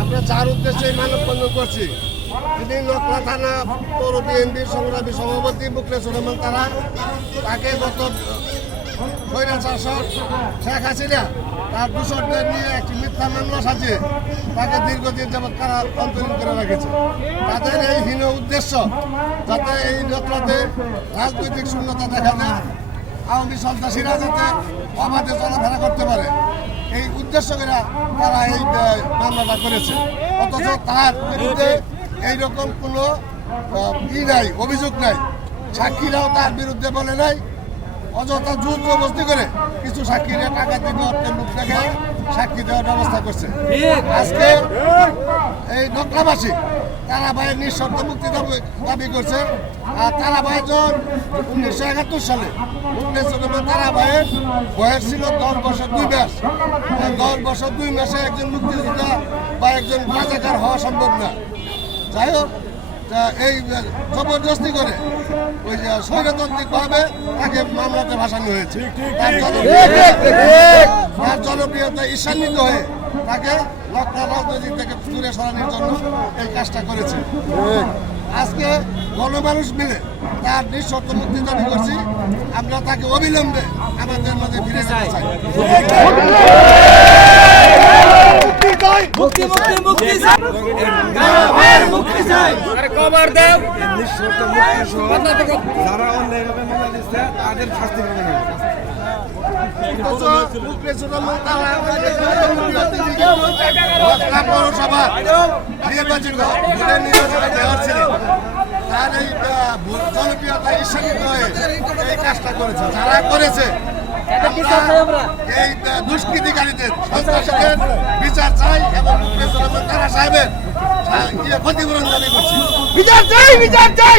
আমরা যার উদ্দেশ্যে মানববন্ধন করছি, তিনি নকলা থানা পৌর বিএনপির সংগ্রামী সভাপতি মুখলেছুর রহমান তারা তাকে গত স্বৈরাচার শেখ হাসিনা তার দূষণদের নিয়ে একটি মিথ্যা মামলা সাজিয়ে তাকে দীর্ঘদিন যাবৎ কারা অন্তরীণ করে রেখেছে। তাদের এই হীন উদ্দেশ্য যাতে এই নকলাতে রাজনৈতিক শূন্যতা দেখা যায়, আওয়ামী সন্ত্রাসীরা যাতে অবাধে চলাফেরা করতে পারে, এই উদ্দেশ্য করে তারা এই মামলাটা করেছে। অথচ তার বিরুদ্ধে এইরকম কোনো নাই, অভিযোগ নাই, সাক্ষীরাও তার বিরুদ্ধে বলে নাই। অযথা জোর জবরদস্তি করে কিছু সাক্ষীরা টাকা দিবে, অর্থের মুখ দেখে সাক্ষী দেওয়ার ব্যবস্থা করছে। আজকে এই নকলাবাসী তারাবাইয়ের নিঃশর্ত মুক্তি দাবি করছে। আর তারাবাই যখন 1971 সালে তারাবাইয়ের বয়স ছিল 10 বছর 2 মাস। 10 বছর 2 মাসে একজন মুক্তিযোদ্ধা বা একজন রাজাকার হওয়া সম্ভব না। যাই হোক, এই জবরদস্তি করে ওই যে স্বৈরতান্ত্রিক ভাবে তাকে মামলাতে ভাসানো হয়েছে। তার জনপ্রিয়তা ঈর্ষান্বিত হয়ে তাকে লক্ষ্য রাজনীতি থেকে দূরে সরানোর জন্য এই কাজটা করেছে। আজকে গণমানুষ মিলে তার নিঃশর্ত মুক্তি দাবি করছি। আমরা তাকে অবিলম্বে আমাদের মাঝে ফিরে যেতে চাই। মুক্তি মুক্তি মুক্তি চাই, গায়ের মুক্তি চাই। আরে কভার দাও। নিঃশর্ত মুক্তি সহ যারা অন্যায়ভাবে মামলা দিচ্ছে তাদের শাস্তি হবে না। পৌরসভা নির্বাচন দেওয়ার ছিল, তার এই জনপ্রিয়তা ঈর্ষান্বিত হয়ে এই কাজটা করেছে। যারা করেছে এই দুষ্কৃতিকারীদের, সন্ত্রাসীদের বিচার চাই এবং তারা সাহেবের ক্ষতিপূরণ দাবি করছি। বিচার চাই, বিচার চাই।